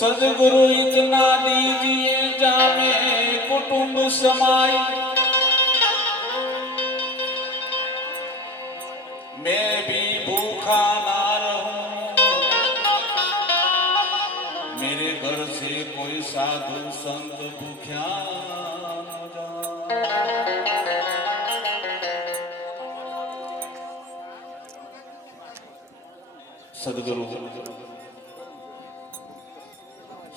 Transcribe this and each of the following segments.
सदगुरु इतना दीजिए जामे कुटुंब समाई, मैं भी भूखा ना रहूं, मेरे घर से कोई साधु संत भूख्या न जाए। सदगुरु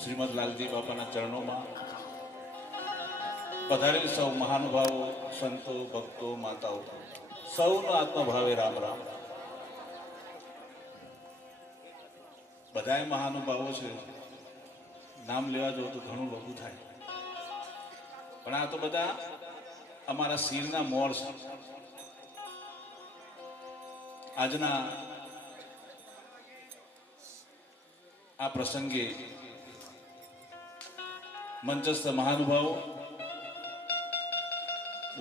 श्रीमद लालजी बापाના ચરણોમાં પધારેલ સૌ મહાનુભાવો, સંતો, ભક્તો, માતાઓ, સૌનો આત્મભાવે રામ રામ. બધાય મહાનુભાવો છે, નામ લેવા જો તો ઘણું બધું થાય, પણ આ તો બધા અમારા શિરના મોર છે. આજના આ પ્રસંગે મંચસ્થ મહાનુભાવો,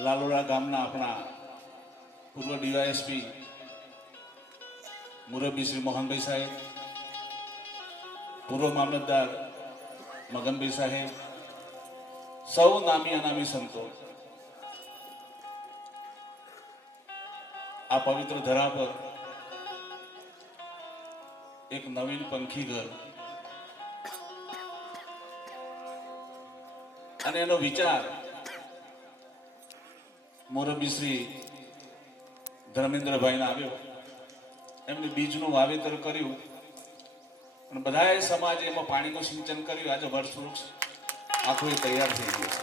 લાલોડા ગામના આપણા પૂર્વ ડીવાયએસપી મુરબ્બી શ્રી મોહનભાઈ સાહેબ, પૂર્વ મામલતદાર મગનભાઈ સાહેબ, સૌ નામી અનામી સંતો, આ પવિત્ર ધરા પર એક નવીન પંખી ઘર અને એનો વિચાર મોરબી શ્રી ધર્મેન્દ્રભાઈને આવ્યો. એમને બીજનું વાવેતર કર્યું અને બધાએ સમાજે એમાં પાણીનું સિંચન કર્યું. આજે વૃક્ષ આખું એ તૈયાર થઈ ગયું.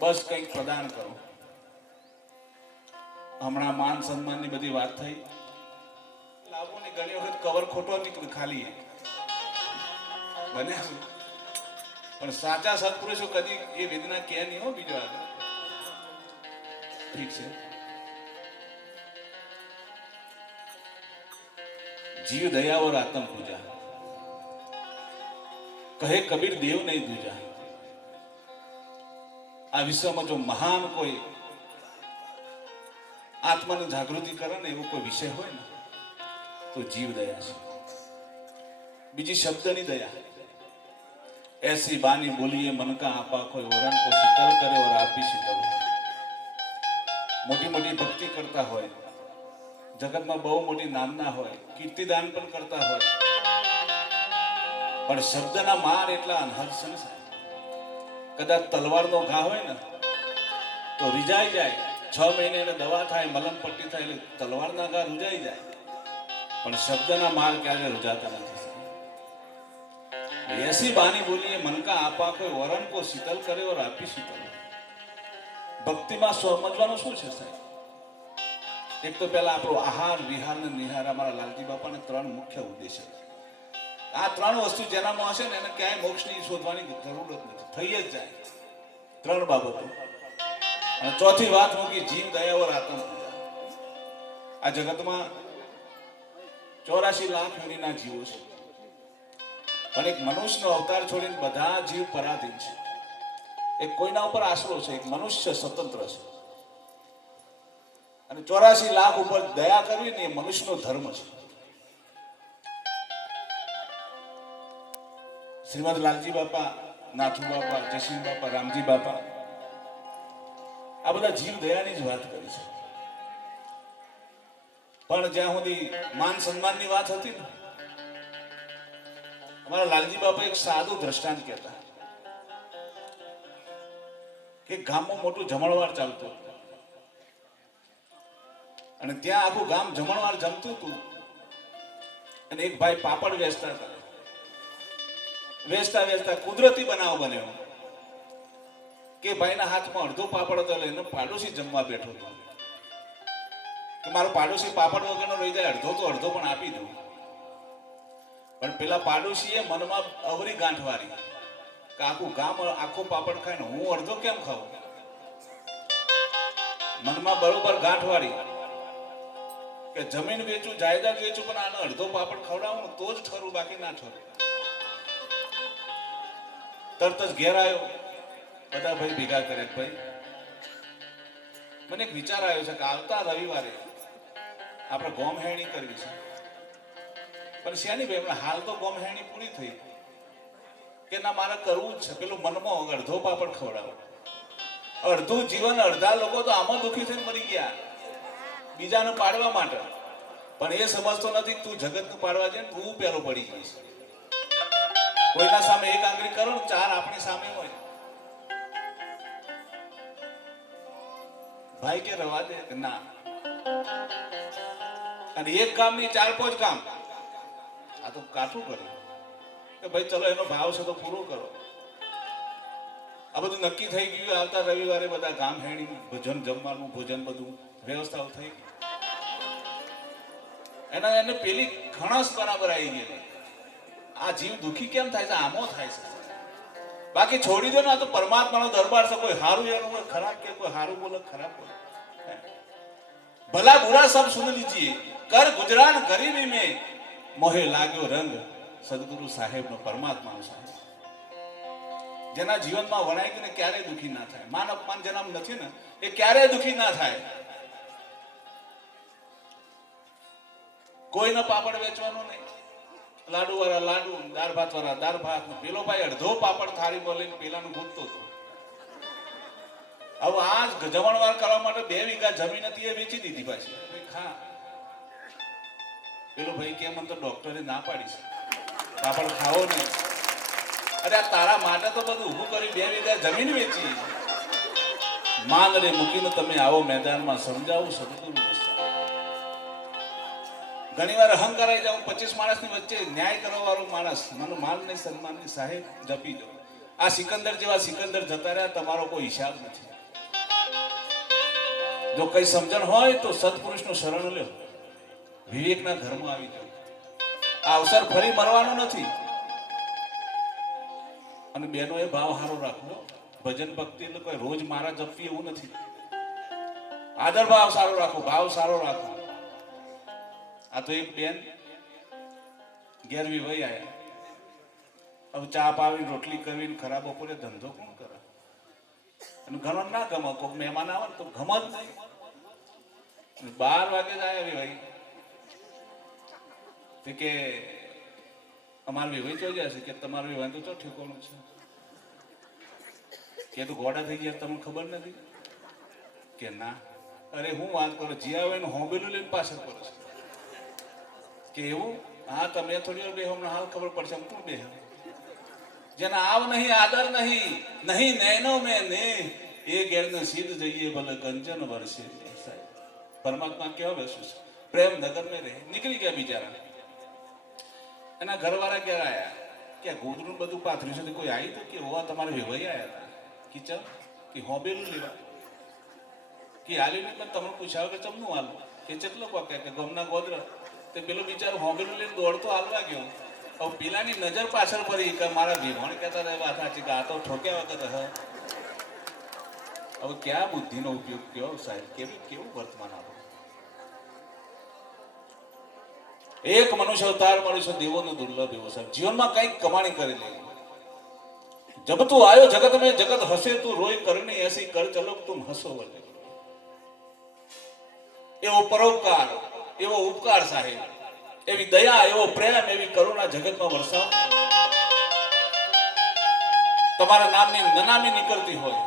બસ કંઈક પ્રદાન કરો. હમણાં માન સન્માનની બધી વાત થઈ. લાભોની ઘણી વખત કવર ખોટો નીકળે, ખાલી બને, પણ સાચા સત્પુરુષો કદી એ વેદના કે નહીં હો. બીજો આગળ ઠીક છે. જીવ દયા ઓર આત્મ પૂજા, કહે કબીર દેવ નહીં દૂજા. આ વિશ્વમાં જો મહાન કોઈ આત્માની જાગૃતિ કરે ને એવો કોઈ વિષય હોય ને તો જીવ દયા છે. બીજી શબ્દની દયા. ऐसी बानी बोलिए मन का आपा कोई वरण को शीतल करे और आप भी शीतल. मोटी मोटी भक्ति करता હોય, જગતમાં બહુ મોટી નામના હોય, કીર્તિદાન પણ કરતા હોય, પણ શબ્દના માર એટલા અનહદ છે ને. કદાચ તલવારનો ઘા હોય ને તો રીજાઈ જાય, 6 મહિને એને દવા થાય, મલમ પટ્ટી થાય, એટલે તલવારના ઘા રૂજાઈ જાય, પણ શબ્દના માર ક્યારે રૂજાતા નથી. ऐसी बानी बोलिए मन का आपा कोई वरण को शीतल करे और आप भी शीतल. ભક્તિમાં સમજવાનું શું છે સાહેબ? એક તો પહેલા આપણો આહાર, વિહાર ને નિહાર, અમારા લાલજી બાપાને 3 મુખ્ય ઉદ્દેશ્ય. આ 3 વસ્તુ જેનામાં હશે ને એને ક્યાંય મોક્ષની શોધવાની જરૂર જ નથી, થઈ જ જાય. 3 બાબતો. અને ચોથી વાત મૂકી જીવ દયા ઓર આત્મ પૂજા. આ જગતમાં 84 લાખ યોનીના જીવો છે, પણ એક મનુષ્યનો અવતાર છોડીને બધા જીવ પરાધીન છે. એક કોઈના ઉપર આશરો છે, એક મનુષ્ય સ્વતંત્ર છે. અને 84 લાખ ઉપર દયા કરવી ને એ મનુષ્યનો ધર્મ છે. શ્રીમદ લાલજી બાપા, નાથુ બાપા, જયસિંહ બાપા, રામજી બાપા, આ બધા જીવ દયાની જ વાત કરી છે. પણ જ્યાં સુધી માન સન્માનની વાત હતી ને, અમારા લાલજી બાપા એક સાદું દ્રષ્ટાંત કહેતા કે ગામમાં મોટું જમણવાર ચાલતું અને ત્યાં આખું ગામ જમણવાર જમતું હતું અને એક ભાઈ પાપડ વેચતા હતા. વેચતા વેચતા કુદરતી બનાવ બન્યો કે ભાઈના હાથમાં અડધો પાપડ હતો, એને પાડોશી જમવા બેઠો હતો કે મારો પાડોશી પાપડ વગરનો રહી જાય, અડધો તો અડધો પણ આપી દઉં. પણ પેલા પાડોશીએ મનમાં અવરી ગાંઠ વાળી કે આખું ગામ આખો પાપડ ખાય ને હું અડધો કેમ ખાઉં. મનમાં બરોબર ગાંઠ વાળી કે જમીન વેચું, જાયદાદ વેચું, પણ આનો અડધો પાપડ ખવડાવું તો જ ઠરું, બાકી ના ઠરું. તરત જ ઘેર આવ્યો, બધા ભાઈ ભેગા કરે, ભાઈ મને એક વિચાર આવ્યો છે કે આવતા રવિવારે આપણે ગોમહેણી કરવી છે. પણ શેની ભાઈ, હાલ તો ગોમહેણી પૂરી થઈ, કે ના મારે કરવું જ છે, પેલું મનમાં અડધો પાપડ ખવડાવો. અડધું જીવન અડધા લોકો તો આમાં દુઃખી થઈને મરી ગયા બીજાને પાડવા માટે, પણ એ સમજતો નથી તું જગતનું પાડવા જાય તું પેલો પડી જઈશ. કોઈના સામે એક આંગળી કરો ને ચાર આપણી સામે હોય. ભાઈ કે રવા દે કે ના, અને એક કામ ની 4-5 કામ આ તો કાઠું કર્યું કે ભાઈ ચલો એનો ભાવ છે તો પૂરો કરો. આ બધું નક્કી થઈ ગયું. આવતા રવિવારે બધા ગામ હેણી ભોજન જમવાનું ભોજન બધું વ્યવસ્થાઓ થઈ ગઈ. એને પેલી ખણસ બરાબર આવી ગયેલી. આ જીવ દુઃખી કેમ થાય છે? આમો થાય છે. બાકી છોડી દો ને, આ તો પરમાત્માનો દરબાર છે. કોઈ હારું એનું હોય ખરાબ કે, કોઈ હારું બોલે ખરાબ બોલે. ભલા બુરા સબ સુન લીજીએ, કર ગુજરાન ગરીબી में મોહે લાગ્યો રંગ સદગુરુ સાહેબનો, પરમાત્માનો સાહેબ. જેના જીવનમાં વણાય કે ક્યારેય દુઃખી ના થાય. માન અપમાન જેના નથી ને એ ક્યારેય દુઃખી ના થાય. કોઈને પાપડ વેચવાનો નહીં. લાડુ વાળા લાડુ, દાળ ભાત વાળા દાળ ભાત. પેલો ભાઈ અડધો પાપડ થાળી બોલીને પેલાનું ગૂંથતો હતો. હવે આ જમણવાર કરવા માટે 2 વીઘા જમીન હતી એ વેચી દીધી પાછી. ખા. પેલો ભાઈ કે મને તો ડોક્ટરે ના પાડી છે પાપડ ખાવો નહીં. અરે આ તારા માટે તો બધું ઊભું કરી 2 વીઘા જમીન વેચી. માંગ રે મૂકીને તમે આવો મેદાનમાં સમજાવું સદગુરુ. ઘણી વાર અહંકારાઈ જાઉં 25 માણસની વચ્ચે ન્યાય કરવા વાળો માણસ મને માન નહીં સન્માન નહીં. સાહેબ જપી દો. આ સિકંદર જેવા સિકંદર જતા રહ્યા, તમારો કોઈ હિસાબ નથી. જો કઈ સમજણ હોય તો સત્પુરુષનું શરણ લ્યો, વિવેકના ઘરમાં આવી જાઓ. આ અવસર ફરી મરવાનો નથી. અને બેનો એ ભાવ સારો રાખવો. ભજન ભક્તિ એટલે કોઈ રોજ મારા જપવી એવું નથી. આદર ભાવ સારો રાખો, ભાવ સારો રાખો. આ તો એક બેન ઘેરવી વહી આયા. હવે ચા પાવી રોટલી કરવી ખરાબ બપોરે ધંધો કોણ કરે? અને ઘણો ના ગમે. કોઈક મહેમાન આવે ને તો ગમ જ નહીં. 12 વાગે જ આવ્યા ભાઈ કે અમારે વિવાહ જોઈ જશે કે તમારો વિવાહ તો ઠીકોનું છે કે તો ગોડા થઈ ગયા તમને ખબર નથી કે ના. અરે હું વાત કરું, જ્યાં આવે એનું હોંબેલું લઈને પાછળ પડે છે કે એવું. હા તમે થોડી વાર બે હમણાં હાલ ખબર પડશે. હું કોણ બે જેના આવ નહીં આદર નહીં નહીં નૈનો મેં ને એ ગેરને સીધ જઈએ ભલે કંચન વર્ષે. પરમાત્મા કેવા બેસું છે? પ્રેમ નગર મેં રહે. નીકળી ગયા બિચારા. એના ઘરવાળા ક્યારે આયા કે ગોદરું બધું પાથર્યું છે, કોઈ આવી તો કે હોવા તમારે વેવાઈ આવ્યા હતા કિચન કે હોબેલું લેવા કે હાલ્યું નહીં. પણ તમને પૂછાવ કે ચમનું હાલ કે કેટલો પાકે કે ગમના ગોદરા. તે પેલો બિચારો હોબેલું લઈને દોડતો હાલવા ગયો. હવે પેલાની નજર પાછળ પડી કે મારા વિભાણ કહેતા હતા વાત સાચી કે આ તો ઠોક્યા વગર હ. હવે ક્યાં બુદ્ધિનો ઉપયોગ કયો સાહેબ? કેવું વર્તમાન આપો? એક મનુષ્ય અવતાર મળ્યો છે, દેવોનો દુર્લભ એવો સાહેબ. જીવનમાં કઈક કમાણી કરી લે. જબ તું આયો જગત મેં જગત હસે તું રોય કરણી એસી કર ચલો તુમ હસો વલે. એવો પરોપકાર, એવો ઉપકાર સાહેબ, એવી દયા, એવો પ્રેમ, એવી કરુણા જગતમાં વરસાવ. તમારા નામની નનામી નીકળતી હોય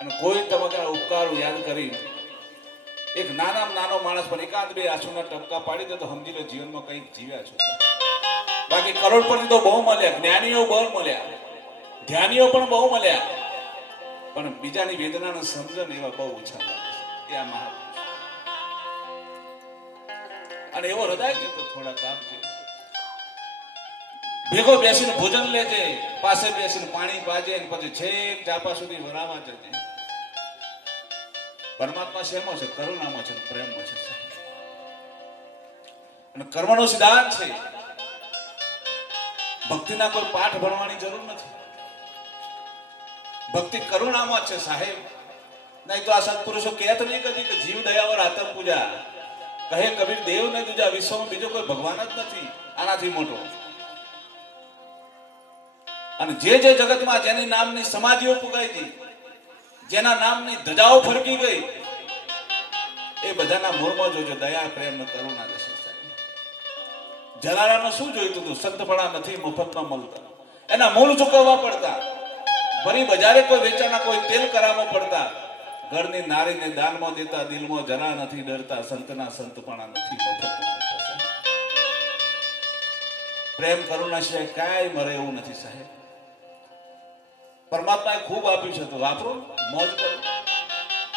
અને કોઈ તમારા ઉપકાર યાદ કરી એક નાનો માણસ પણ 1-2 આંસુના ટપકા પાડી દે તો સમજી લો જીવનમાં કંઈક જીવ્યા છો. બાકી કરોડપતિ તો બહુ મળ્યા, જ્ઞાનીઓ બહુ મળ્યા, ધ્યાનીઓ પણ બહુ મળ્યા, પણ બીજાની વેદનાને સમજણ એવા બહુ ઓછા મળે છે. એ આ મહાપુરુષ. અને એવો હૃદય છે તો થોડા કામ છે. ભેગો બેસીને ભોજન લેજે, પાસે બેસીને પાણી પાજે, પછી છેક જાપા સુધી વરાવા જજે. પરમાત્મા શેમાં છે? કરુણામાં છે, પ્રેમમાં છે. અને કર્મનો સિદ્ધાંત છે. ભક્તિના કોઈ પાઠ ભણવાની જરૂર નથી. ભક્તિ કરુણામાં છે સાહેબ. નહીં તો આ સત્પુરુષો કહેત નહીં કદી કે જીવ દયાવર આતમ પૂજા. કહે કબીર દેવ ને દૂજા, વિશ્વમાં બીજો કોઈ ભગવાન જ નથી આનાથી મોટો. અને જે જગતમાં જેની નામની સમાધિઓ પુગાઈ ગઈ, જેના નામની ધજાઓ ફરકી ગઈ, એ બધાના મૂળમાં જોજો દયા પ્રેમ કરુણા જશે. જલારામને શું જોઈતું હતું? સંતપણા નથી મફતમાં મળતા, એના મૂળ ચૂકવવા પડતા, ફરી બજારે કોઈ વેચાણના કોઈ તેલ કરાવવા પડતા, ઘરની નારીને દાનમાં દેતા, દિલમાં જરા નથી ડરતા, સંતના સંતપણા નથી મફતમાં મળતા. પ્રેમ કરુણા સિવાય કાંઈ મરે એવું નથી સાહેબ. પરમાત્માએ ખૂબ આપ્યું છે તો વાપરો, મોજ કરો.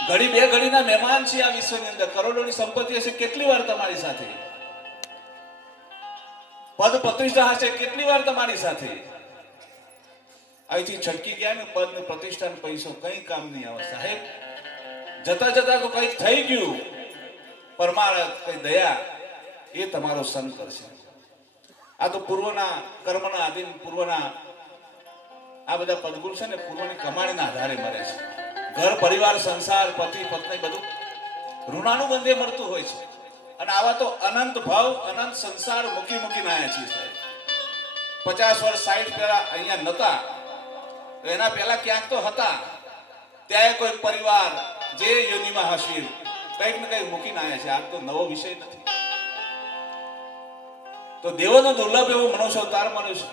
ઘડી બે ઘડીના મહેમાન છે આ વિશ્વની અંદર. કરોડોની સંપત્તિ હશે, કેટલી વાર તમારી સાથે પદ પ્રતિષ્ઠા હશે, કેટલી વાર તમારી સાથે. અહીંથી છટકી ગયા ને પદ ને પ્રતિષ્ઠા ને પૈસો કઈ કામ નહીં આવે સાહેબ. જતા જતા તો કઈક થઈ ગયું, પરમાર્થ કઈ દયા એ તમારો સંગ કરશે. આ તો પૂર્વના કર્મના આધીન, પૂર્વના આ બધા પદગુણ છે ને પૂર્વની કમાણીના આધારે મરે છે. ઘર પરિવાર સંસાર પતિ પત્ની બધું ઋણાનું બંધે મળતું હોય છે. અને આવા તો અનંત ભાવ અનંત સંસાર મૂકી મૂકીને આવ્યા છીએ સાહેબ. 50 વર્ષ 60 પહેલા અહીંયા નતા, તો એના પહેલા ક્યાંક તો હતા. ત્યાં કોઈ પરિવાર જે યોનિમાં હશે કંઈક ને કંઈક મૂકીને આવ્યા છે. આ તો નવો વિષય નથી. તો દેવોનો દુર્લભ એવો મનુષ્ય અવતાર મળ્યો છે.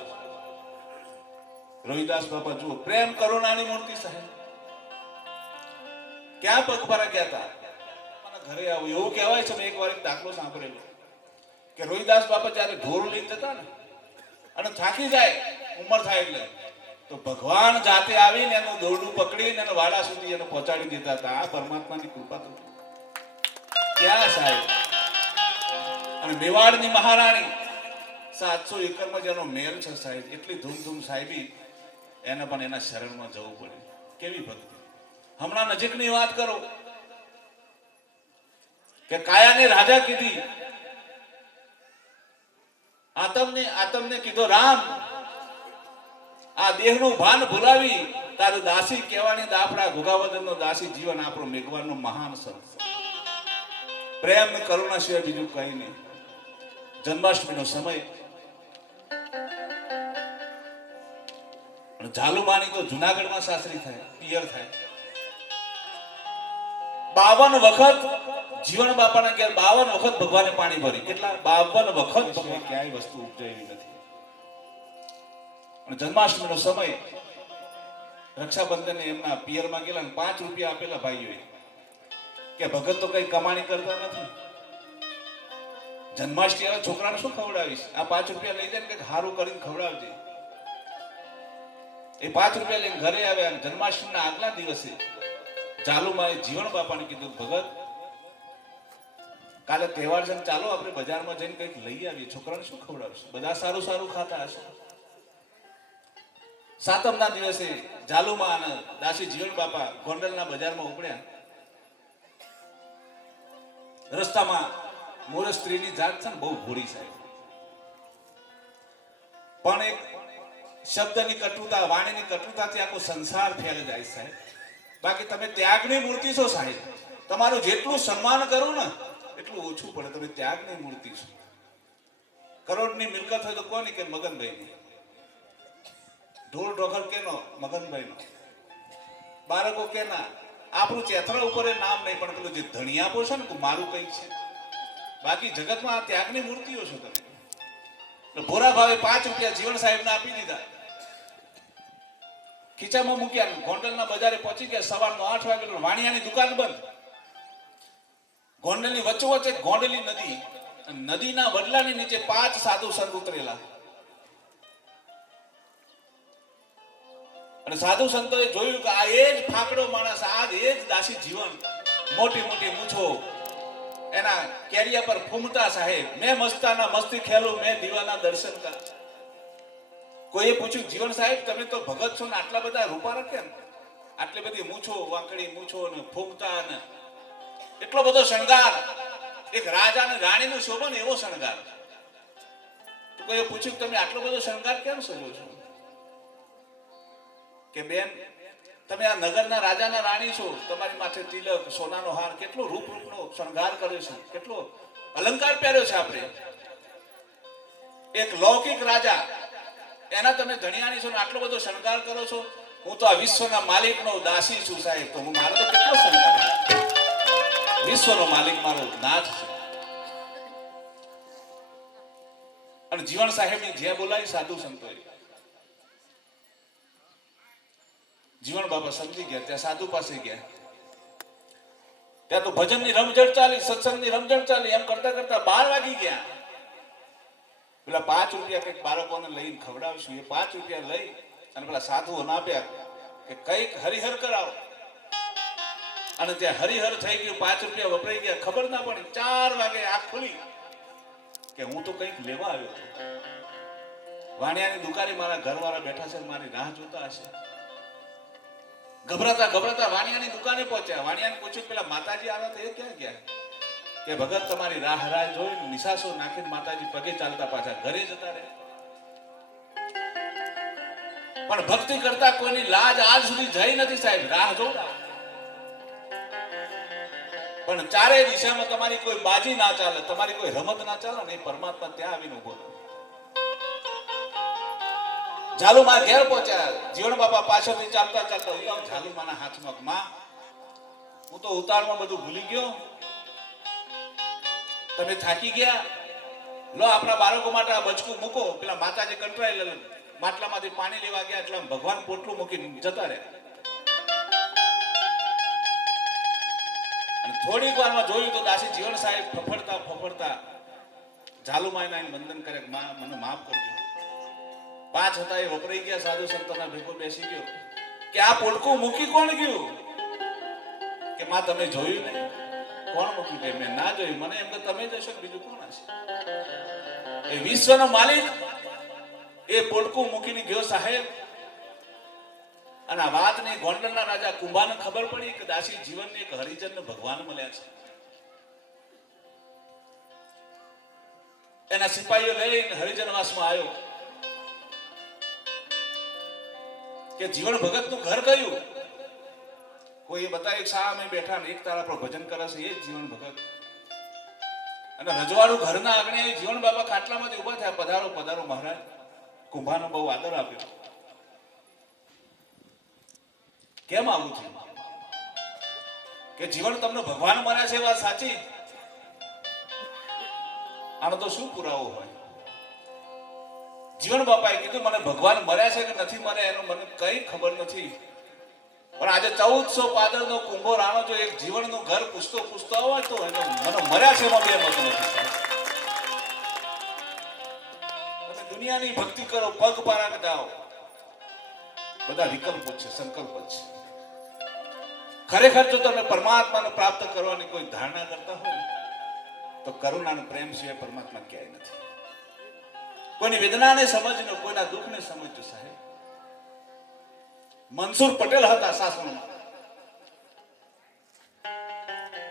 રોહિદાસ બાપા જુઓ, પ્રેમ કરુણાની મૂર્તિ સાહેબ. ક્યાં પગપાળા ગયા હતા? ઘરે આવું એવું કહેવાય છે. મેં એકવાર એક દાખલો સાંભળેલો કે રોહિદાસ બાપા જયારે ઢોર લઈને જતા ને અને થાકી જાય, ઉંમર થાય એટલે, તો ભગવાન જાતે આવીને એનું દોરડું પકડીને એને વાડા સુધી એને પહોંચાડી દેતા હતા. આ પરમાત્માની કૃપા તો ક્યાં સાહેબ. અને મેવાડની મહારાણી 700 એકરમાં જેનો મેલ છે સાહેબ, એટલી ધૂમધૂમ સાહેબી, એને પણ એના શરણમાં જવું પડે. કેવી ભક્તિ. હમણાં નજીકની વાત કરો કે કાયાને રાજા કીધી, આતમને કીધો રામ, આ દેહનું ભાન ભૂલાવી તારું દાસી કહેવાની દાફડા ભોગાવદનનો દાસી જીવન આપણો મેઘવાનો મહાન સંત. પ્રેમ ને કરુણા સિવાય બીજું કઈ નહીં. જન્માષ્ટમીનો સમય, ઝાલુમાની તો જુનાગઢમાં સાસરી થાય, પિયર થાય. 52 વખત જીવન બાપાના ઘેર 52 વખત ભગવાને પાણી ભરી. કેટલા? 52 વખત. ક્યાંય વસ્તુ ઉપજાવી નથી. અને જન્માષ્ટમીનો સમય, રક્ષાબંધન એમના પિયરમાં ગયેલા, 5 રૂપિયા આપેલા ભાઈઓએ કે ભગત તો કઈ કમાણી કરતા નથી, જન્માષ્ટમી આવે છોકરાને શું ખવડાવીશ, આ 5 રૂપિયા લઈ જાય ને કઈક સારું કરીને ખવડાવજે. એ 5 રૂપિયા લઈને ઘરે આવ્યા. જન્માષ્ટમીના આગલા દિવસે ચાલુમાં જીવન બાપાને કીધું, ભગત કાલે તહેવાર છે, ચાલો આપણે બજારમાં જઈને કંઈક લઈ આવીએ, છોકરાને શું ખવડાવશું, બધા સારું સારું ખાતા હશે. સાતમના દિવસે જાલુમાં અને દાસી જીવન બાપા ગોંડલના બજારમાં ઉપડ્યા. રસ્તામાં મોર સ્ત્રીની જાત છે ને બહુ ભોળી સાહેબ, પણ એક શબ્દની કટુતા, વાણીની કટુતાથી આખો સંસાર ફેલાઈ જાય સાહેબ. બાકી તમે ત્યાગની મૂર્તિ છો સાહેબ. તમારું જેટલું સન્માન કરું ને એટલું ઓછું પડે. તમે ત્યાગની મૂર્તિ છો. કરોડની મિલકત હોય તો કોની? કે મગનભાઈની. ઢોર ઢોકર કેનો? મગનભાઈનો. બાળકો કેના? આપણું ચેથરા ઉપર નામ નહીં, પણ પેલું જે ધણિયાપો છે ને મારું કઈ છે. બાકી જગતમાં આ ત્યાગની મૂર્તિઓ છો તમે. ભોરા ભાવે 5 રૂપિયા જીવન સાહેબને આપી દીધા, ખીચામાં મૂક્યા. ગોંડલના બજારે પહોંચી ગયા. સવારનો 8 વાગે વાણિયાની દુકાન બંધ. ગોંડલની વચ્ચોવચ્ચ એક ગોંડલી નદી, નદીના વડલાની નીચે 5 સાધુ સંત ઉતરેલા. અને સાધુ સંતોએ જોયું કે આ એ જ ફાકડો માણસ, આ એ જ દાસી જીવન, મોટી મોટી મૂછો, એના કેરિયા પર ફૂમતા સાહેબ. મેં મસ્તાના મસ્તી ખેલું, મેં દીવાના દર્શન કર. કોઈએ પૂછ્યું, જીવન સાહેબ તમે તો ભગત છો ને આટલા બધા રૂપારા કેમ? આટલી બધી મૂછો, વાંકડી મૂછો ને ફૂમતા ને એટલો બધો શણગાર, એક રાજા અને રાણીનું શોભન એવો શણગાર. તો કોઈએ પૂછ્યું તમે આટલો બધો શણગાર કેમ સજો છો? કે બેન તમે આ નગરના રાજાના રાણી છો, તમારી માથે તિલક, સોનાનો હાર, કેટલો રૂપનો શણગાર કર્યો છે, કેટલો અલંકાર પહેર્યો છે આપણે. એક લૌકિક રાજા, એના તમે ધણિયાણી છો ને આટલો બધો શણગાર કરો છો. હું તો આ વિશ્વના માલિકનો દાસી છું સાહેબ, તો હું મારો તો કેટલો શણગાર. વિશ્વનો માલિક મારો નાથ છે. પણ જીવન સાહેબની જ્યાં બોલાવી સાધુ સંતોએ, જીવન બાબા સમજી ગયા, ત્યાં સાધુ પાસે ગયા. ત્યાં તો ભજનની રમઝટ ચાલી, સત્સંગની રમઝટ ચાલી. એમ કરતા કરતા 12 વાગી ગયા. પેલા 5 રૂપિયા કંઈક બાળકોને લઈને ખવડાવશું, એ 5 રૂપિયા લઈ અને પેલા સાધુઓને આપ્યા કે કંઈક હરિહર કરાવો. અને ત્યાં હરિહર થઈ ગયું, 5 રૂપિયા વપરાઈ ગયા, ખબર ના પડી. 4 વાગે આંખ ખુલી કે હું તો કંઈક લેવા આવ્યો હતો. વાણિયાની દુકાને મારા ઘરવાળા બેઠા છે, મારી રાહ જોતા હશે. ગભરાતા ગભરાતા વાણિયાની દુકાને પહોંચ્યા. વાણિયાને પૂછ્યું પેલા માતાજી આવ્યા તો એ ક્યાં ગયા? કે ભગત તમારી રાહ જોઈને નિશાસો નાખીને માતાજી પગે ચાલતા પાછા ઘરે જતા રહે. પણ ભક્તિ કરતા કોઈની લાજ આજ સુધી જઈ નથી સાહેબ. રાહ જોતા પણ ચારે દિશામાં તમારી કોઈ બાજી ના ચાલે, તમારી કોઈ રમત ના ચાલે ને, એ પરમાત્મા ત્યાં આવીને ઉભો રહે. ઝાલુમા ઘેર પહોંચ્યા. જીવન બાપા પાછળથી ચાલતા ચાલતા ઉતાર ઝાલુમાના હાથમાં, માં હું તો ઉતારમાં બધું ભૂલી ગયો, તમે થાકી ગયા, લો આપણા બાળકો માટે આ બચકું મૂકો. પેલા માતાજી કંટાળી લે, માટલામાંથી પાણી લેવા ગયા એટલે ભગવાન પોટલું મૂકીને જતા રહ્યા. અને થોડીક વારમાં જોયું તો દાસી જીવન સાહેબ ફફડતા ફફડતા ઝાલુમાને વંદન કરે, માં મને માફ કરજો. 5 હતા એ વપરાઈ ગયા. સાધુ સંતોના ભેગો બેસી ગયો કે આ પોટકું મૂકી કોણ ગયું? કે માં તમે જોયું ને? કોણ મૂકી? કે મેં ના જોયું. મને એમ કે તમે જશો, બીજું કોણ હશે? એ વિશ્વનો માલિક એ પોટકું મૂકીને ગયો સાહેબ. અને આ વાતની ગોંડલના રાજા કુંભાને ખબર પડી કે દાસી જીવનને એક હરિજનને ભગવાન મળ્યા છે. એના સિપાહીઓ લઈને હરિજનવાસમાં આવ્યો કે જીવન ભગત નું ઘર કયું? કોઈ બતાવી સામે બેઠા ને એક તારા પર ભજન કરે છે, એ જીવન ભગત. અને રજવાડું ઘરના આંગણે જીવન બાબા ખાટલામાંથી ઉભા થયા, પધારો પધારો મહારાજ. કુંભાનો બહુ આદર આપ્યો. કેમ આવું થયું? કે જીવન તમને ભગવાન મળ્યા છે, વાત સાચી? આનો તો શું પુરાવો હોય? જીવન બાપાએ કીધું મને ભગવાન મળ્યા છે કે નથી મળ્યા એનો મને કઈ ખબર નથી, પણ આજે 1400 પાદરનો કુંભો રાણો જો એક જીવનનું ઘર પૂછતો હોય તો એનો મને મળ્યા છે એમાં બે મત નથી. તમે દુનિયાની ભક્તિ કરો, પગ પારા જાઓ, બધા વિકલ્પો છે, સંકલ્પ છે. ખરેખર જો તમે પરમાત્માને પ્રાપ્ત કરવાની કોઈ ધારણા કરતા હોય તો કરુણા અને પ્રેમ સિવાય પરમાત્મા ક્યાંય નથી. કોઈની વેદનાને સમજનો, કોઈના દુઃખને સમજજો સાહેબ. મનસુર પટેલ હતા સાસણમાં,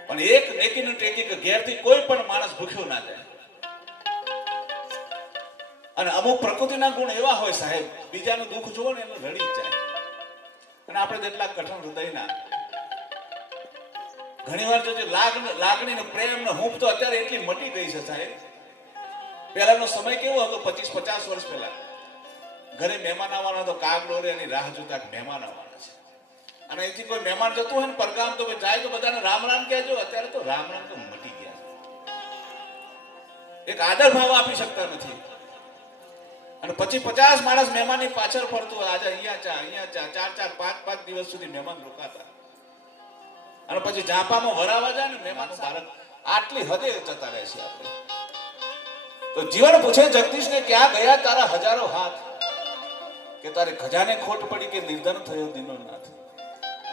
પણ એક નેકીનું ટેકી કે ઘેરથી કોઈ પણ માણસ ભૂખ્યો ના જાય. અને અમુક પ્રકૃતિના ગુણ એવા હોય સાહેબ, બીજાનું દુઃખ જોવો ને એનું રડી જાય. અને આપણે જેટલા કઠણ હૃદયના, ઘણી વાર જો લાગણી ને પ્રેમ ને હૂંફ તો અત્યારે એટલી મટી ગઈ છે સાહેબ. પહેલાનો સમય કેવો હતો? 25-50 વર્ષ પહેલા ઘરે મહેમાન આવવાના તો કાગડોરે એની રાહ જોતા કે મહેમાન આવવાના છે. અને અહીંથી કોઈ મહેમાન જતું હોય ને પરગામ તો જાય તો બધાને રામ રામ કહેજો. અત્યારે તો રામ રામ તો મટી ગયા. એક આદર ભાવ આપી શકતા નથી. અને પછી 50 માણસ મહેમાનની પાછળ ફરતું હોય, આજે અહીંયા ચા, અહીંયા ચા, 4-4, 5-5 દિવસ સુધી મહેમાન રોકાતા. અને પછી ઝાંપામાં વરાવા જાય ને મહેમાનો ભારત આટલી હદે જતા રહે છે આપણે. તો જીવન પૂછે જગદીશને, ક્યાં ગયા તારા હજારો હાથ? કે તારે ખજાને ખોટ પડી કે નિર્ધન થયો દીનોનાથ?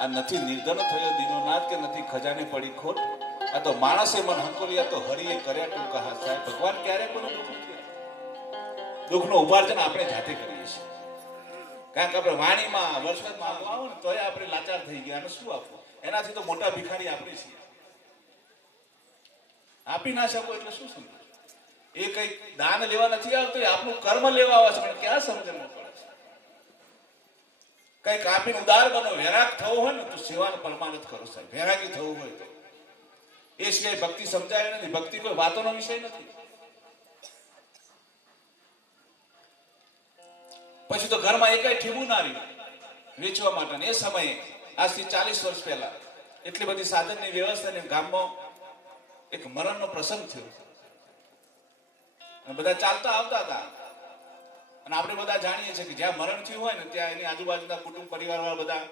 આ નથી નિર્ધન થયો દીનોનાથ કે નથી ખજાને પડી ખોટ. આ તો માણસે મન હંકોલિયા તો હરિએ કર્યા ટૂંકા હાથ. સાહેબ ભગવાન ક્યારે કોઈ દુઃખ નથી. દુઃખનો ઉપાર્જન આપણે જાતે કરીએ છીએ. કારણ કે આપણે વાણીમાં વર્ષમાં આવો ને તોય આપણે લાચાર થઈ ગયા. અને શું આપવું? એનાથી તો મોટા ભિખારી આપણે છીએ. આપી ના શકો એટલે શું સમજ? એ કઈ દાન લેવા નથી આવતું, આપણું કર્મ લેવા આવે છે. પણ ક્યાં સમજણ પડે છે? કઈક આપીને ઉદાર બનો. વૈરાગ થવો હોય ને તો સેવાનો પરમાનંદ કરો સાહેબ. વૈરાગી થવું હોય તો એ સિવાય ભક્તિ સમજાય નથી. ભક્તિ કોઈ વાતોનો વિષય નથી. પછી તો ઘરમાં એકાઈ ઠીબું ના રહ્યું વેચવા માટે. એ સમયે આજથી 40 વર્ષ પહેલા એટલી બધી સાધનની વ્યવસ્થા ને ગામમાં એક મરણનો પ્રસંગ થયો. અને બધા ચાલતા આવતા હતા. અને આપણે બધા જાણીએ છીએ કે જ્યાં મરણ થયું હોય ને ત્યાં એની આજુબાજુના કુટુંબ પરિવારવાળા બધા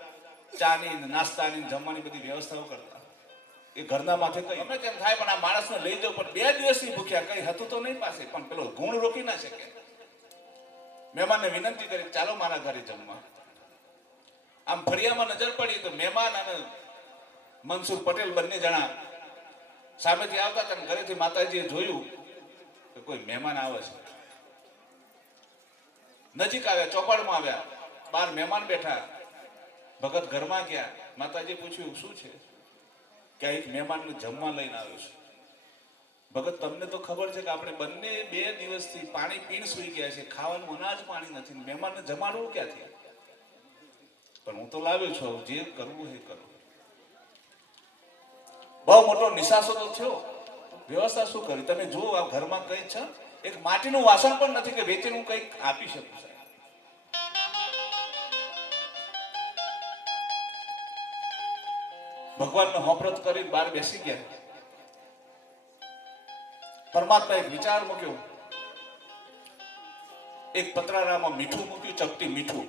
ચાની નાસ્તાની જમવાની બધી વ્યવસ્થાઓ કરતા. એ ઘરના માથે કઈ અમે તેમ થાય પણ આ માણસને લઈ જાવ, પણ 2 દિવસથી ભૂખ્યા, કઈ હતું તો નહીં પાસે, પણ પેલો ગુણ રોકી ના શકે. મહેમાનને વિનંતી કરી ચાલો મારા ઘરે જમવા. આમ ફળિયામાં નજર પડી તો મહેમાન અને મનસુર પટેલ બંને જણા સામેથી આવતા હતા. ઘરેથી માતાજીએ જોયું કે કોઈ મહેમાન આવે છે. નજીક આવ્યા, ચોપાડમાં આવ્યા, બહાર મહેમાન બેઠા. ભગત ઘરમાં ગયા. માતાજીએ પૂછ્યું શું છે? કે એક મહેમાનને જમવા લઈને આવ્યો છે. ભગત તમને તો ખબર છે કે આપણે બંને 2 દિવસથી પાણી પીણ સુઈ ગયા છે, ખાવાનું અનાજ પાણી નથી, મહેમાનને જમાડવું ક્યાંથી? પણ હું તો લાવ્યો છું, જે કરવું એ કરું. બહુ મોટો નિશાસો તો થયો. વ્યવસ્થા શું કરી તમે જુઓ. આ ઘરમાં કઈ છે? એક માટીનું વાસણ પણ નથી કે વેચીને હું કંઈક આપી શકું. ભગવાનનો હોપરત કરી બહાર બેસી ગયા. પરમાત્મા એક વિચાર મૂક્યો. એક પતરારામાં મીઠું મૂક્યું, ચપટી મીઠું,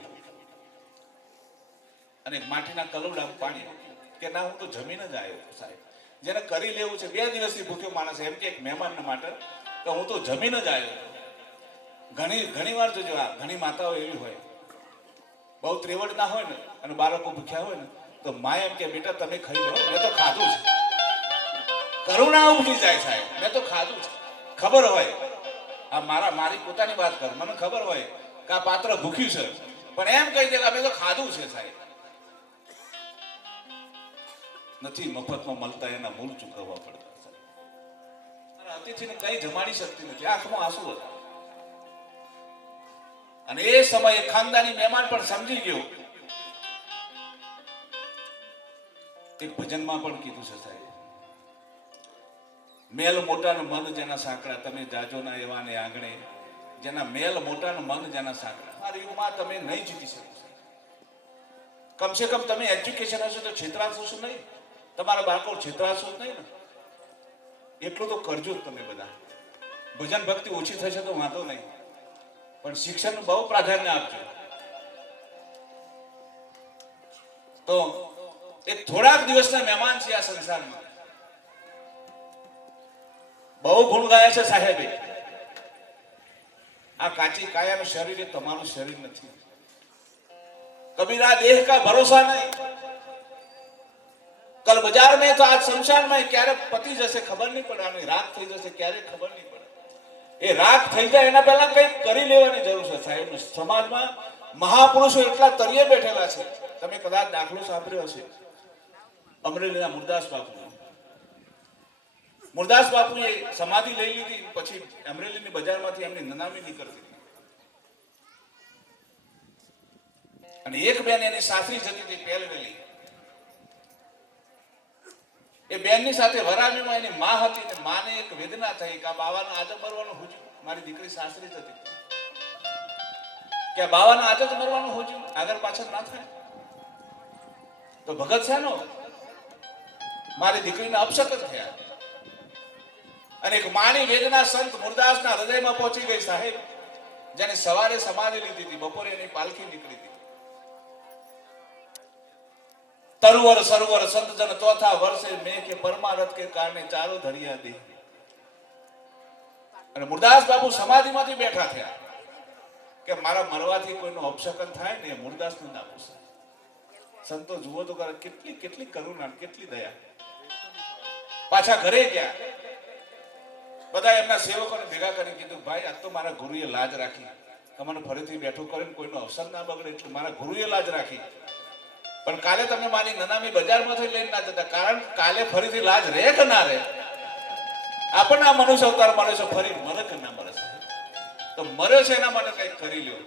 અને માટીના કલોડામાં પાણી. કે ના, હું તો જમીન જ આવ્યો સાહેબ. જેને કરી લેવું છે, 2 દિવસથી ભૂખ્યો માણસ એમ કે એક મહેમાનના માટે કે હું તો જમીન જ આવ્યો. ઘણી વાર જોજો, આ ઘણી માતાઓ એવી હોય, બહુ ત્રેવડ ના હોય ને અને બાળકો ભૂખ્યા હોય ને તો મા એમ કે બેટા તમે ખાઈ લો, મેં તો ખાધું છે. કરુણા ઉભરી જાય સાહેબ, મેં તો ખાધું છે. ખબર હોય, આ મારી પોતાની વાત કર, મને ખબર હોય કે આ પાત્ર ભૂખ્યું છે, પણ એમ કહી દે કે અમે તો ખાધું છે સાહેબ. નથી મફતમાં મળતા, એના મૂળ ચૂકવવા પડતા. અતિથિને કઈ જમાડી શકતી નથી. આંખમાં આંસુ હતા. અને એ સમયે ખાનદાની મહેમાન પણ સમજી ગયો. એક ભજનમાં પણ કીધું છે સાહેબ, મેલ મોટાનું મન જેના સાંકડા, તમે જાજો ના એવા ને આંગણે, જેના મેલ મોટાનું મન જેના સાંકડા. મારી યુગમાં તમે નહીં જીતી શકો. કમસે કમ તમે એજ્યુકેશન હશો તો છેતરાશો શું નહીં, તમારા બાળકો છેતરાશો જ નહીં ને. એટલું તો કરજો જ તમે બધા. ભજન ભક્તિ ઓછી થશે તો વાંધો નહીં, પણ શિક્ષણનું બહુ પ્રાધાન્ય આપજો. તો એક થોડાક દિવસના મહેમાન છે આ સંસારમાં. બહુ ગુણ ગાયા છે સાહેબે. આ કાચી કાયાનું શરીર એ તમારું શરીર નથી. કબીરા દેહ કા ભરોસા નહીં, કલ બજાર में तो आज संसार में ક્યારે પતી જશે ખબર નહીં પડે, આની રાખ થઈ જશે ક્યારે ખબર નહીં પડે. એ રાખ થઈ જાય એના પહેલા કંઈક કરી લેવાની જરૂર છે સાહેબ. સમાજમાં મહાપુરુષો એટલા તળિયે બેઠેલા છે. તમે કદાચ દાખલો સાંભળ્યો હશે અમરેલીના મુરદાસ બાપુ. મુરદાસ બાપુએ સમાધિ લઈ લીધી, પછી અમરેલીની બજારમાંથી એમની નનામી નીકળતી અને એક બેન એની સાસરી જતી હતી પહેલવેલી. એ બેનની સાથે વરામીમાં એની માં હતી ને માને એક વેદના થઈ કે આ બાવાના આજે મરવાનું હુજ્યું. મારી દીકરી સાસરી જતી કે બાવાના આજે જ મરવાનું હુજ્યું, આગળ પાછળ ના થાય તો ભગત છે નો મારી દીકરીના અપશકન થયા. અને એક માની વેદના સંત મુરદાસના હૃદયમાં પહોંચી ગઈ સાહેબ. જેને સવારે સમાધિ લીધી હતી, બપોરે એની પાલખી નીકળી હતી. તરુવર સરોવર સંત જન ચોથા વર્ષે મેં કે પરમારથ કે કારણે ચારો ધરિયા દે. અને મુરદાસ બાપુ સમાધિમાંથી બેઠા થયા કે મારા મરવાથી કોઈનું અપશકન થાય ને એ મુરદાસનું ના પૂછે. સંતો જુઓ તો કેટલી કેટલી કરુણા, કેટલી દયા. પાછા ઘરે ગયા. બધા એમના સેવકોને ભેગા કરી કીધું ભાઈ આજ તો મારા ગુરુએ લાજ રાખી, તમને ફરીથી બેઠું કરીને કોઈનો અવસર ના બગડે એટલે મારા ગુરુએ લાજ રાખી. પણ કાલે તમે મારી નનામી બજારમાંથી લઈને ના જતા, કારણ કાલે ફરીથી લાજ રહે કે ના રહે. આપણને આ મનુષ્ય અવતાર મળે છે, ફરી મરે કે ના મળે છે. તો મર્યો છે એના માટે કંઈક કરી લ્યો.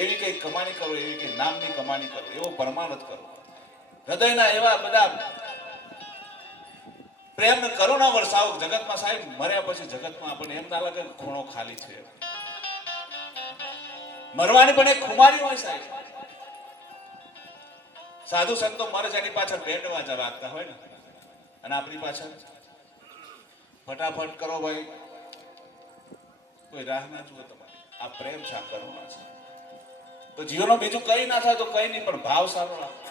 એવી કઈ કમાણી કરો, એવી કઈ નામની કમાણી કરો, એવો પરમાનંદ કરો. હૃદયના એવા બધા પ્રેમ ને કરુણા વરસાવો જગતમાં સાહેબ. મર્યા પછી જગતમાં આપણને એમ ના લાગે ખૂણો ખાલી છે. મરવાની પણ એક ખુમારી હોય સાહેબ. સાધુ સંતો મરે છે એની પાછળ બેન્ડ વાજા વાગતા હોય ને, અને આપણી પાછળ ફટાફટ કરો ભાઈ, કોઈ રાહ ના જુઓ તમારી. આ પ્રેમ છે, આ કરુણા છે. તો જીવનમાં બીજું કઈ ના થાય તો કઈ નહીં, પણ ભાવ સારો રાખો.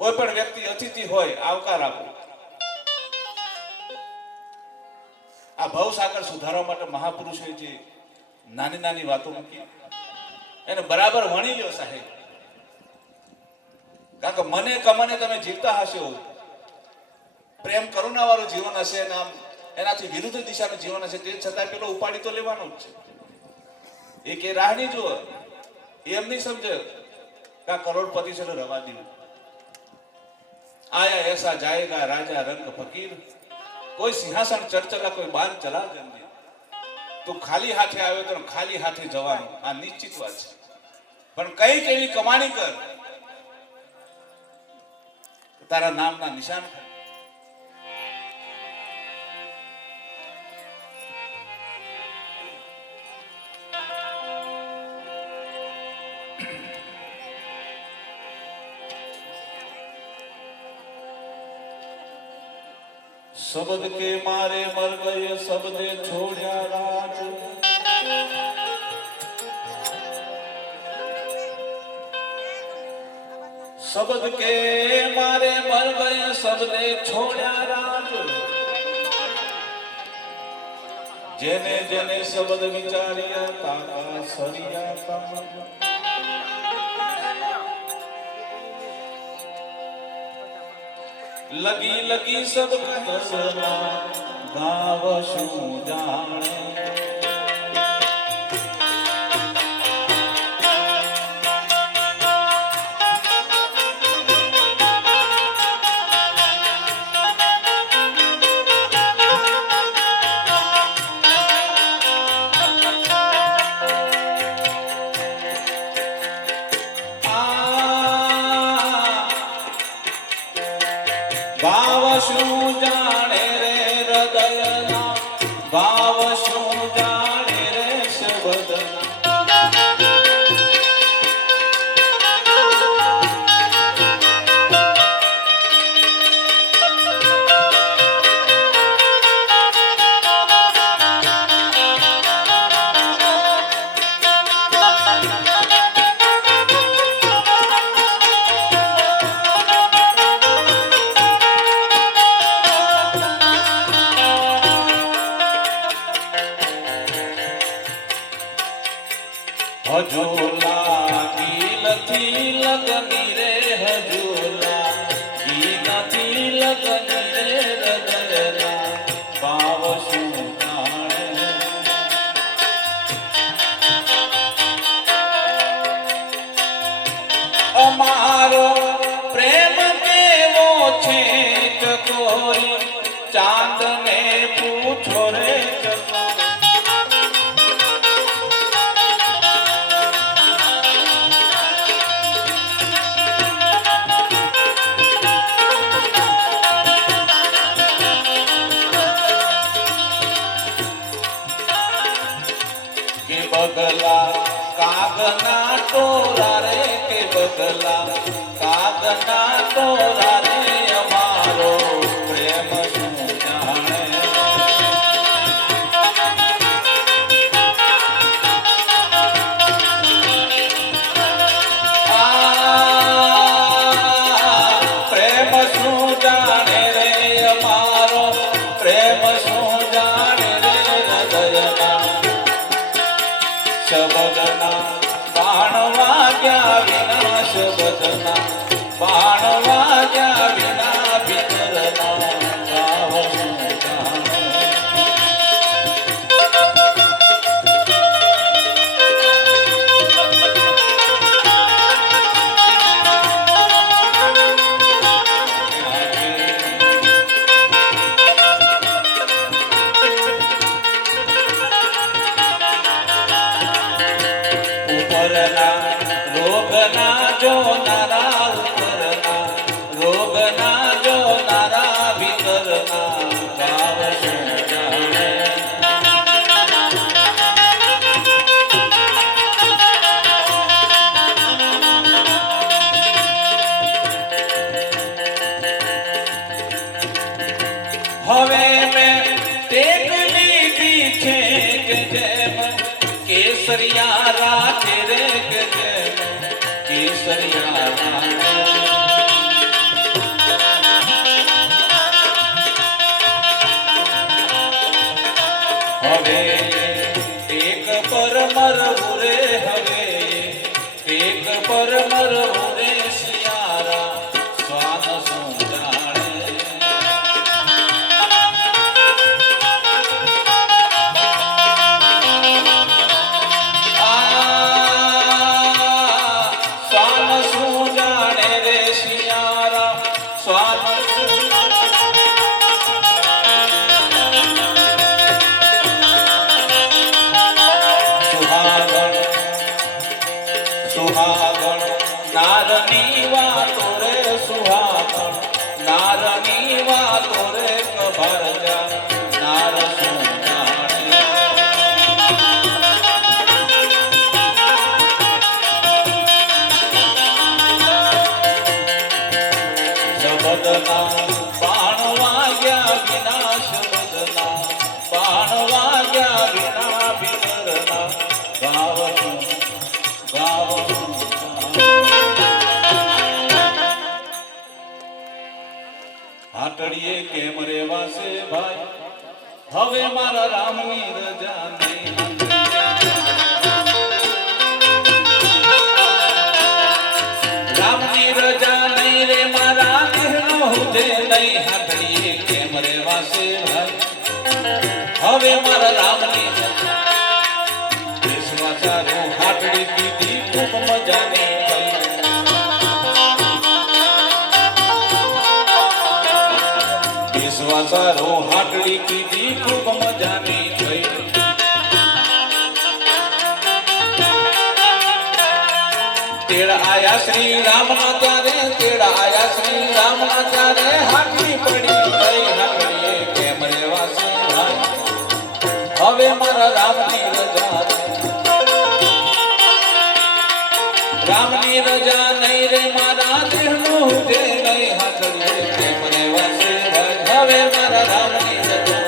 કોઈ પણ વ્યક્તિ અતિથિ હોય, આવકાર આપો. આ ભવસાગર સુધારવા માટે મહાપુરુષોએ જે નાની નાની વાતો મૂકી એને બરાબર વણી લો સાહેબ. કારણ કે મને કમને તમે જીવતા હશો, પ્રેમ કરુણા વાળું જીવન હશે, એનાથી વિરુદ્ધ દિશાનું જીવન હશે, તે છતાં પેલો ઉપાડી તો લેવાનો જ છે. એ કે રાહ નહીં જુઓ, એમ નહીં સમજે કે આ કરોડપતિ છે રવા દીધું. આયા એસા જાયેગા રાજા રંગ ફકીર, કોઈ સિંહાસન ચર્ચલા કોઈ બાન ચલા જંગી. તું ખાલી હાથે આવ્યો તો ખાલી હાથે જવાનું, આ નિશ્ચિત વાત છે. પણ કઈક એવી કમાણી કર તારા નામના નિશાન કર. शब्द के मारे मर गए शब्दे छोड़ा राज, शब्द के मारे मर गए शब्दे छोड़ा राज. जेने जेने शब्द विचारिया ताका सरिया तम. लगी लगी सब कसना गाव शू जाने. भाव शू जाने रे हृदयना, भाव शू जाने रे शब्दना. हजूला गीलथी लगनी रे हजूला गीलथी लगनी रे हृदयना, भाव शू जाने. અમારો પ્રેમ કેવો છે ચકોરી, ચાંદને પૂછો રે ચકોરી. बगला कागना तोरा रे के बगला कागना तोरा रे અમારો પ્રેમ શું જાણે. પ્રેમ શું જાણે રે અમારો પ્રેમ શું જાણે રે હૃદયના. શબ્દના બાણ વાગ્યા વિના, શબ્દના બાણ વાગ્યા વિના ભીતરના ભાવ શું જાણે. ઉપરના રોગના જોનારા, ઉપરના રોગના જોનારા ભીતરના ભાવ શું જાણે. હવે મેં ટેક લીધી છે के जैम केसरिया राखे रे के जैम केसरिया राखे હવે એક પર મરવું રે હવે એક પર મરવું રે શિયારા સ્વાદ શું જાણે સ્વાદ શું જાણે રે શિયારા સ્વાદ સુહાગણ નારની વાતો રે સુહાગણ નારની વાતો રે કભર જા નાર શું જાણે શબ્દના બાણ વાગ્યા વિના શબ્દના બાણ વાગ્યા વિના ભીતરના ગાવ હાટડીએ કેમ રેવા છે ભાઈ હવે મારા રામની રજા નહીં રામની રજા નહીં રે મારા દેહનો હુજે નહીં હાટડીએ કેમ રેવા છે ભાઈ હવે મારા રામની વિશ્વાસારો હાટડી કીધી ખૂબ મજાની વિશ્વાસારો હાટડી કીધી ખૂબ મજાની થઈ તેડા આયા શ્રી રામના ત્યારે તેડા આયા શ્રી રામના ત્યારે હાટડી પડી ગઈ હાટડીએ કેમ રેવા છે ભાઈ હવે મારા રામની રજા રામની રજા નહીં રે મારા દેહનો હુજે નહીં હાટડીએ કેમ રેવા છે હવે મારા રામની રજા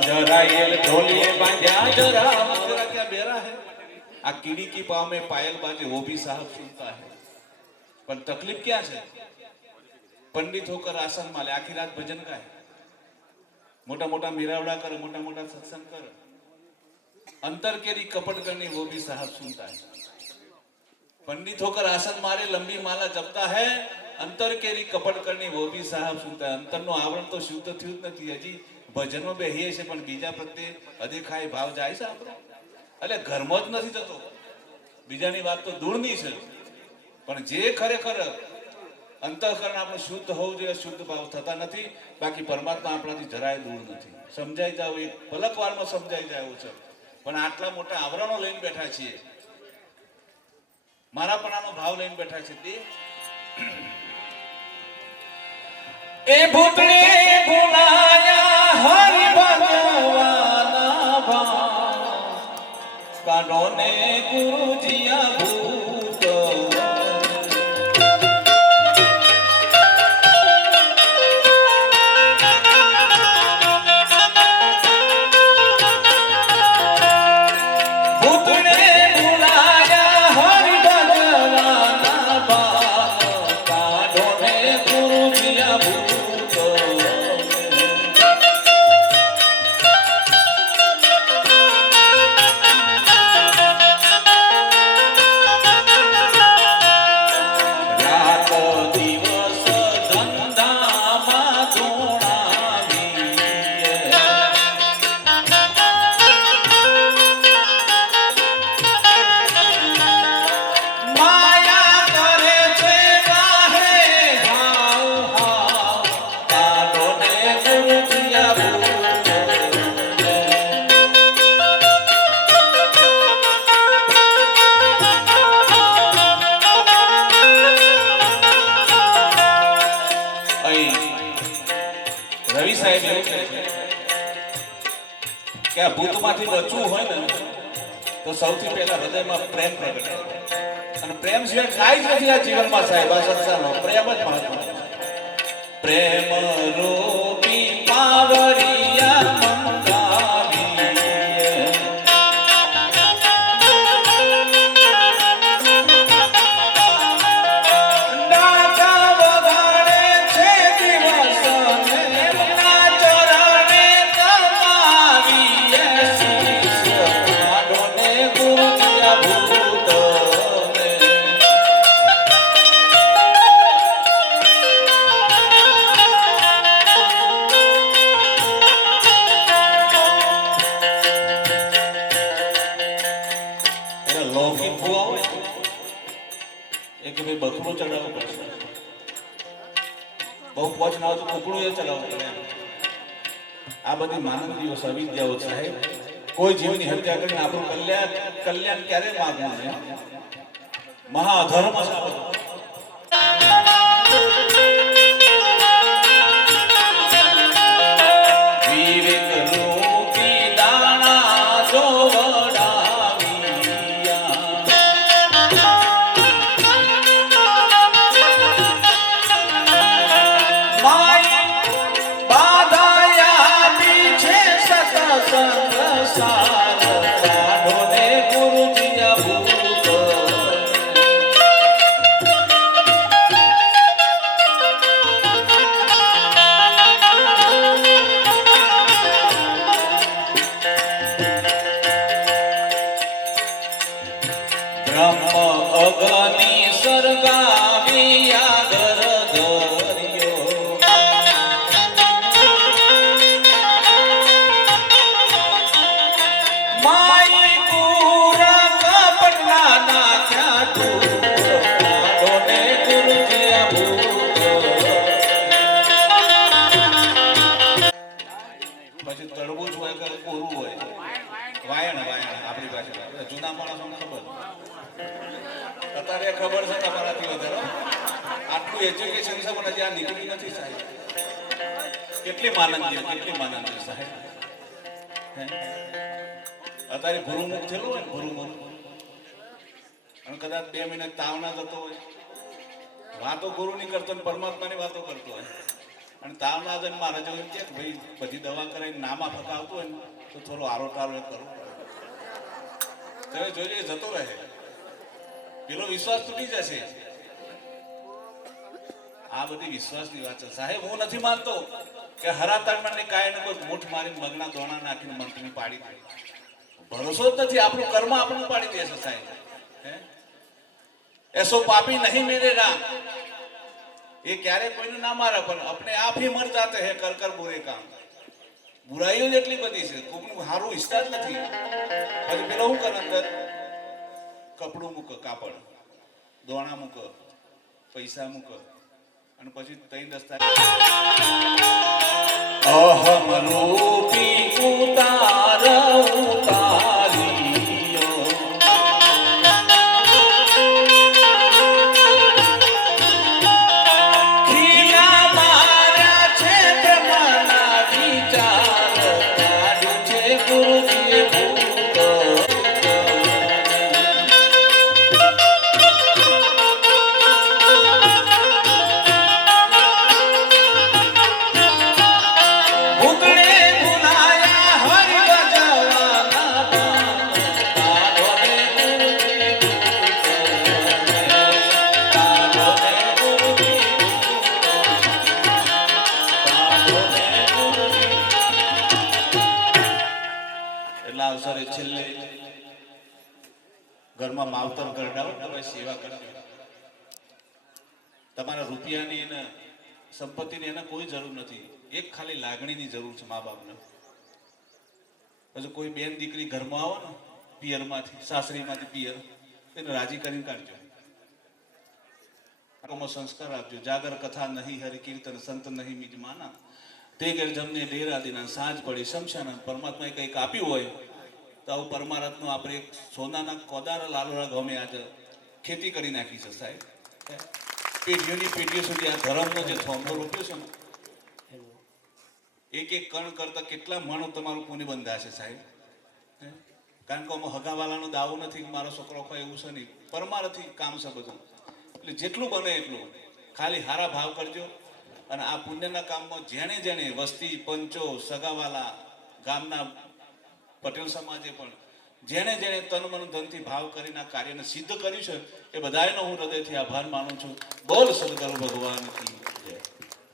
ढोलिए बांधा जरा जरा क्या बेरा है आ कीड़ी की पाव में पायल बाजे वो भी साहब सुनता है पर तकलीफ क्या है पंडित होकर आसन माले आखिर रात भजन का है मोटा मोटा मेरावड़ा कर मोटा मोटा सत्संग कर अंतर केरी कपट करनी वो भी साहब सुनता है पंडित होकर आसन मारे लंबी माला जपता है अंतर केरी कपट करनी वो भी साहब सुनता है अंतर नो आवरण तो शुद्ध थયું જ નથી હજી ભજનો બેહીએ છે પણ બીજા પ્રત્યે અદેખાય ભાવ જાય છે આપણો એટલે ઘરમાં જ નથી થતો બીજાની વાત તો દૂરની છે પણ જે ખરેખર અંતઃકરણ આપણું શુદ્ધ હોવું જોઈએ શુદ્ધ ભાવ થતા નથી બાકી પરમાત્મા આપણાથી જરાય દૂર નથી સમજાઈ જાવ એક પલકવારમાં સમજાઈ જાય એવું છે પણ આટલા મોટા આવરણો લઈને બેઠા છીએ મારાપણાનો ભાવ લઈને બેઠા છે તે એ ભૂતળે ભૂલાયા હરિ ભગવાના ભાવ કાઢો ને ગુરુજીયા ભૂત કે આ ભૂતમાંથી બચવું હોય ને તો સૌથી પહેલા હૃદયમાં પ્રેમ પ્રગટે, અને પ્રેમ સિવાય કાંઈ જ નથી આ જીવનમાં સાહેબ. આ સંસારનો પ્રેમ જ મહત્વનો છે. પ્રેમ રૂપી પાવરિયા લૌકિક ભૂવા હોય એ કે ભાઈ બકરું ચડાવવું પડશે, બહુ પોચ ના હોય તો કુકડું એ ચડાવવું પડે. આ બધી માનવીય અવિદ્યાઓ સાહેબ. કોઈ જીવની હત્યા કરીને આપણું કલ્યાણ ક્યારે માગવું છે? મહાધર્મ છે. અગની સરગાવી આદર ધર્યો, માઈ પૂરા કપટના નાખ્યા ટોને ગુરુજી ભૂત. પછી તળબૂચ હોય કે કોરું હોય, વાયણ આપણી પાસે જૂના માણસોને ખબર. અત્યારે ખબર છે તમારાથી વધારે. આટલું એજ્યુકેશન છે પણ હજી આ નીકળી નથી સાહેબ. કેટલી માનંદી સાહેબ. અત્યારે ગુરુમુખ થયેલું હોય ને, ગુરુમુખ, અને કદાચ 2 મિનિટ તાવના જતો હોય, વાતો ગુરુ ની કરતો ને પરમાત્માની વાતો કરતો હોય, અને તાવના જઈને મારા જેવું કે ભાઈ બધી દવા કરાવીને નામા ફકાવતું હોય ને તો થોડો આરો તારો કરવો પડે. તમે જોઈ જતો રહે, પેલો વિશ્વાસ તૂટી જશે. આ બધી વિશ્વાસની વાત છે સાહેબ. હું નથી માનતો કે હરાતાણની કાયને કોઈ મૂઠ મારી મગના દોણા નાખીને મંત્રી પાડી દે. ભરોસો જ નથી. આપણું કર્મ આપણું પાડી દેશે સાહેબ. એસો પાપી નહીં મેરેગા. એ ક્યારે કોઈને ના મારે, પણ આપણે આપ ही મર જાતે હે કર કર બુરે કામ. બુરાઈઓ જ એટલી બધી છે, કોકનું સારું ઈચ્છતા જ નથી. પછી પેલો શું કરે, અંદર કપડું મૂક, કાપડ દોણા મૂક, પૈસા મૂક, અને પછી 3 દસ્તા અહમ રૂપી ઉતાર ઉતારિયો, ખીલા માર્યા છે બ્રહ્મના વિચાર, કાઢ્યું છે ગુરુજીએ ભૂત. છેલ્લે ઘરમાં માવતર કરડાવો, તમે સેવા કરજો. તમારા રૂપિયાની એને સંપત્તિની એને કોઈ જરૂર નથી. એક ખાલી લાગણીની જરૂર છે મા બાપને. પછી કોઈ બેન દીકરી ઘરમાં આવો ને, પિયરમાંથી, સાસરીમાંથી પિયર, એને રાજી કરીને કાઢજો. સંસ્કાર આપજો. જાગર કથા નહીં હરિ કીર્તન સંત નહીં મિજ માના, તે ઘેર જમને ડેરા દીના સાંજ પડી શમશાના. પરમાત્માએ કંઈક આપ્યું હોય તો આવું પરમારથનું આપણે એક સોનાના કોદાર લાલોરા ગમે આજે ખેતી કરી નાખી છે સાહેબ. પેઢીઓની પેઢીઓ સુધી આ ધર્મનો જે થોંભો રોપ્યો છે ને, એક એક કણ કરતા કેટલા મણો તમારું પુણ્ય બંધાશે સાહેબ. કારણ કે આમાં હગાવાલાનો દાવો નથી કે મારો છોકરો ખોય એવું છે નહીં, પરમારથી કામ છે બધું. એટલે જેટલું બને એટલું ખાલી હારા ભાવ કરજો. અને આ પુણ્યના કામમાં જેણે જેણે વસ્તી, પંચો, સગાવાલા, ગામના પટેલ સમાજે પણ જેણે જેણે તન મન ધનથી ભાવ કરીને આ કાર્યને સિદ્ધ કર્યું છે એ બધાનો હું હૃદયથી આભાર માનું છું. બોલ સદગુરુ ભગવાન કી